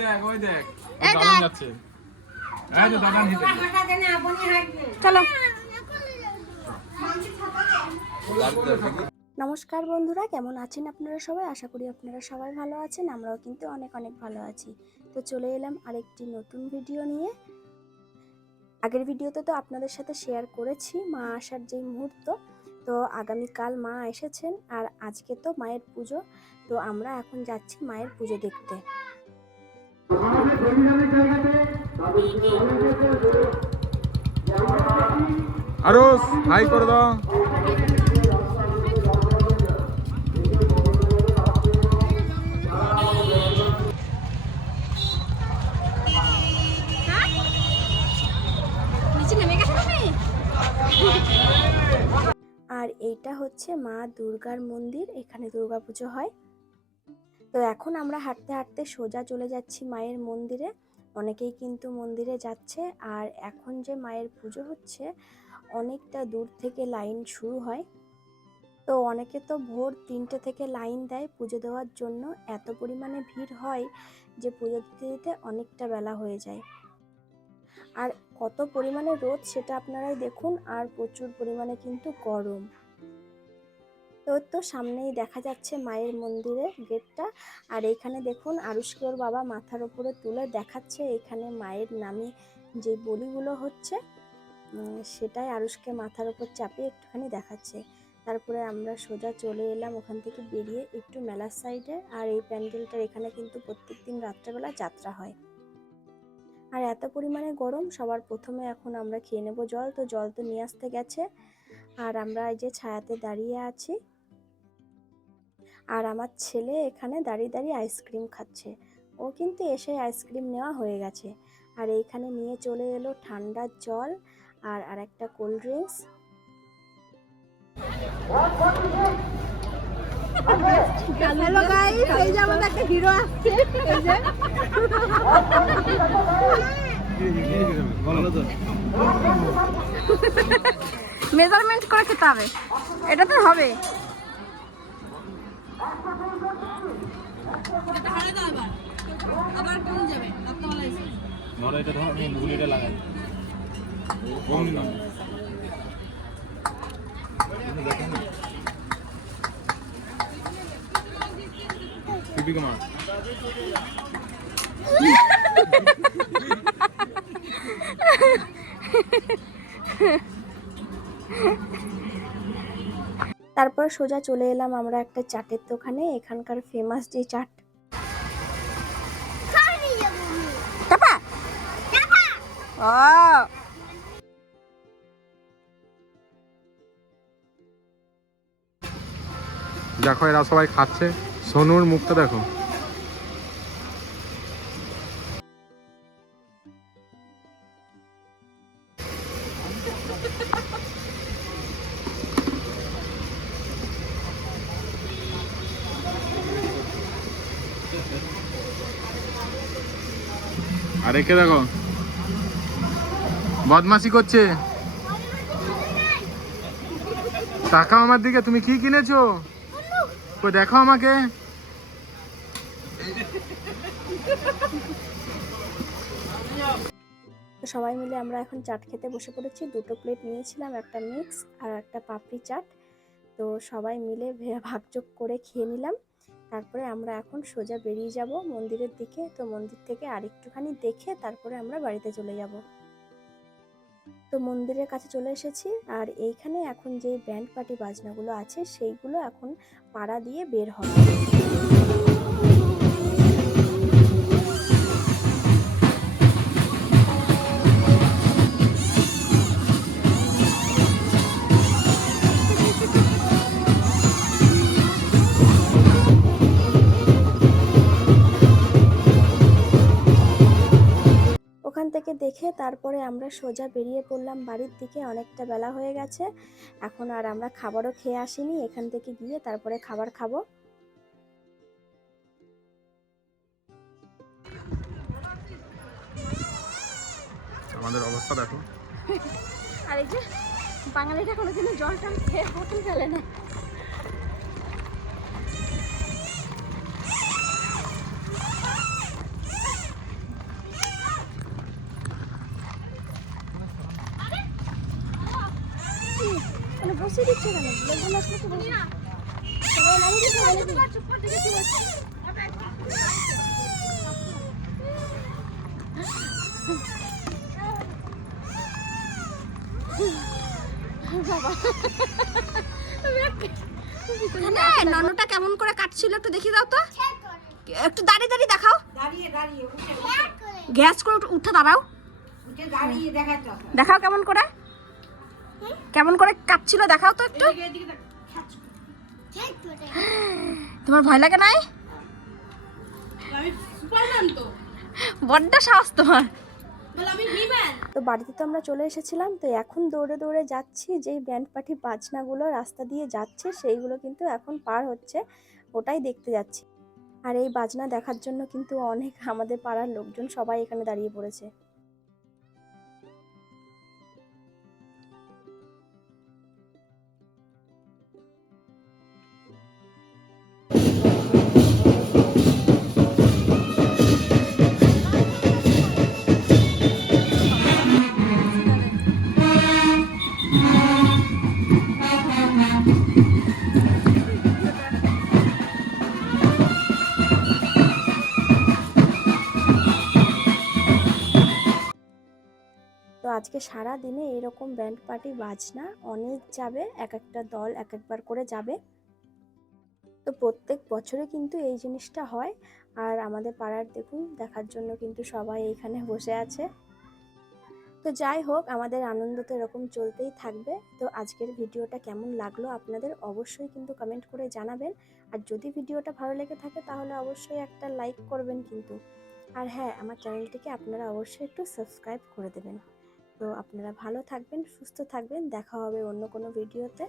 দেখ ওই দেখ। এই যাচ্ছে। এই তো দাদা নিতে চলো। নমস্কার বন্ধুরা কেমন আছেন আপনারা সবাই? আশা করি আপনারা সবাই ভালো আছেন আমরাও কিন্তু অনেক অনেক ভালো আছি। তো চলে এলাম আরেকটি নতুন ভিডিও নিয়ে। আগের ভিডিওতে তো আপনাদের সাথে শেয়ার করেছি মা আসার যেই মুহূর্ত। তো আগামীকাল মা এসেছেন আর আজকে তো মায়ের পুজো। তো আমরা এখন যাচ্ছি মায়ের পুজো দেখতে। আরও হাই করে দাও। আর এইটা হচ্ছে মা দুর্গার মন্দির এখানে দুর্গা পুজো হয়। তো এখন আমরা হাঁটতে হাঁটতে সোজা চলে যাচ্ছি মায়ের মন্দিরে। অনেকেই কিন্তু মন্দিরে যাচ্ছে আর এখন যে মায়ের পুজো হচ্ছে, অনেকটা দূর থেকে লাইন শুরু হয়। তো অনেকে তো ভোর তিনটে থেকে লাইন দেয় পুজো দেওয়ার জন্য। এত পরিমাণে ভিড় হয় যে পুজো দিতে দিতে অনেকটা বেলা হয়ে যায়। আর কত পরিমাণে রোদ সেটা আপনারাই দেখুন আর প্রচুর পরিমাণে কিন্তু গরম। তো তো সামনেই দেখা যাচ্ছে মায়ের মন্দিরের গেটটা। আর এইখানে দেখুন আরুষকে ওর বাবা মাথার উপরে তুলে দেখাচ্ছে এখানে মায়ের নামে যে বলিগুলো হচ্ছে। সেটাই আরুষকে মাথার উপর চাপিয়ে একটুখানি দেখাচ্ছে। তারপরে আমরা সোজা চলে এলাম ওখান থেকে বেরিয়ে একটু মেলার সাইডে আর এই প্যান্ডেলটার এখানে কিন্তু প্রত্যেক দিন রাত্রেবেলা যাত্রা হয়। আর এত পরিমাণে গরম, সবার প্রথমে এখন আমরা খেয়ে নেব জল। তো জল তো নিয়ে আসতে গেছে। আর আমরা এই যে ছায়াতে দাঁড়িয়ে আছি আর আমার ছেলে এখানে দাঁড়িয়ে দাঁড়িয়ে আইসক্রিম খাচ্ছে। ও কিন্তু এসে আইসক্রিম নেওয়া হয়ে গেছে। আর এইখানে নিয়ে চলে এলো ঠান্ডার জল আর আর একটা কোল্ড ড্রিঙ্কস হিরো মেজারমেন্ট করে খেতে হবে এটা তো হবে। ধরো এটা ধরো আমি গুলিটা লাগাই। অমনি না? পিপি কুমার। তারপর সোজা চলে এলাম আমরা একটা চাটের দোকানে। এখানকার ফেমাস যে চাট ও দেখো এরা সবাই খাচ্ছে। সোনুর মুখটা দেখো। আর একে দেখো। বদমাসি করছে। তাকাও আমার দিকে, তুমি কি কিনেছো? কই, দেখো আমাকে। সবাই মিলে আমরা এখন চাট খেতে বসে পড়েছি। দুটো প্লেট নিয়েছিলাম, একটা মিক্স আর একটা পাপড়ি চাট। তো সবাই মিলে ভাগযোগ করে খেয়ে নিলাম। তারপরে আমরা এখন সোজা বেরিয়ে যাব মন্দিরের দিকে। তো মন্দির থেকে আরেকটুখানি দেখে তারপরে আমরা বাড়িতে চলে যাব। তো মন্দিরের কাছে চলে এসেছি। আর এইখানে এখন যে ব্যান্ড পার্টি বাজনাগুলো আছে, সেইগুলো এখন পাড়া দিয়ে বের হবে। দেখে তারপরে আমরা সোজা বেরিয়ে পড়লাম বাড়ির দিকে। অনেকটা বেলা হয়ে গেছে। এখন আর আমরা খাবারও খেয়ে আসিনি। এখান থেকে গিয়ে তারপরে খাবার খাব। আমাদের অবস্থা দেখো। আর এই যে বাঙালিটা কোনোদিনও জল টল খেয়ে হোটেল ফেলে না। কেন? লোকজন আসলে তো হয় দেখে কি? বলছি হ্যাঁ নন্নটা কেমন করে কাটছিল একটু দেখিয়ে দাও তো। একটু দাঁড়িয়ে দাঁড়িয়ে দেখাও। দাঁড়িয়ে দাঁড়িয়ে উঠে গ্যাস করে একটু উঠে দাঁড়াও। উঠে দাঁড়িয়ে দেখাও কেমন করে। কেমন করে কাটছিল দেখাও তো একটু। তোমার ভয় লাগে নাই? বড্ড সাহস তোমার। তো বাড়িতে তো আমরা চলে এসেছিলাম, তো এখন দৌড়ে দৌড়ে যাচ্ছি, যেই ব্যান্ড পার্টি বাজনাগুলো রাস্তা দিয়ে যাচ্ছে, সেইগুলো কিন্তু এখন পার হচ্ছে, ওটাই দেখতে যাচ্ছি। আর এই বাজনা দেখার জন্য কিন্তু অনেক আমাদের পাড়ার লোকজন সবাই এখানে দাঁড়িয়ে পড়েছে। আজকে সারা দিনে এরকম ব্যান্ড পার্টি বাজনা, অনেক যাবে এক একটা দল এক একবার করে যাবে। তো প্রত্যেক বছরে কিন্তু এই জিনিসটা হয়। আর আমাদের পাড়ার দেখুন, দেখার জন্য কিন্তু সবাই এইখানে বসে আছে। তো যাই হোক, আমাদের আনন্দ তো এরকম চলতেই থাকবে। তো আজকের ভিডিওটা কেমন লাগল আপনাদের অবশ্যই কিন্তু কমেন্ট করে জানাবেন। আর যদি ভিডিওটা ভালো লেগে থাকে তাহলে অবশ্যই একটা লাইক করবেন কিন্তু। আর হ্যাঁ আমার চ্যানেলটিকে আপনারা অবশ্যই একটু সাবস্ক্রাইব করে দেবেন। তো আপনারা ভালো থাকবেন সুস্থ থাকবেন। দেখা হবে অন্য কোনো ভিডিওতে।